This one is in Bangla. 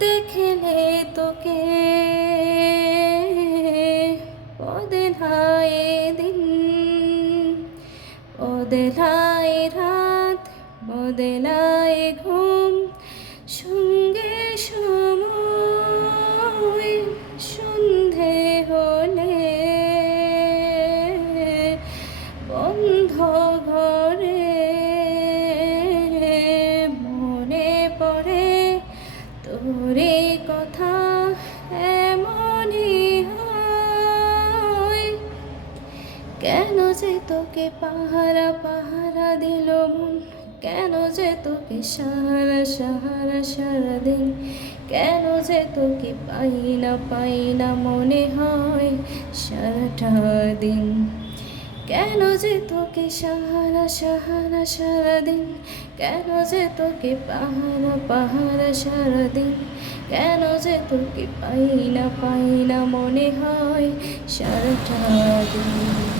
দেখলে তোকে বদলায় দিন, বদলায় রাত, বদলায় ঘুম, সঙ্গে সময় সন্ধে হলে বন্ধ ঘরে মনে পড়ে তোরে কথা, এমনই হয়। কেন যে তোকে পাহারা পাহারা দিল মন, কেন যে তোকে সাহারা সাহারা সারাদিন, কেন যে তোকে পাই না মনে হয় সারাটা দিন। কেন যে তোকে সাহারা সাহারা সারাদিন, কেন যে তোকে পাহারা পাহারা সারাদিন, কেন যে তোকে পাই না মনে হয় সারাটা দিন।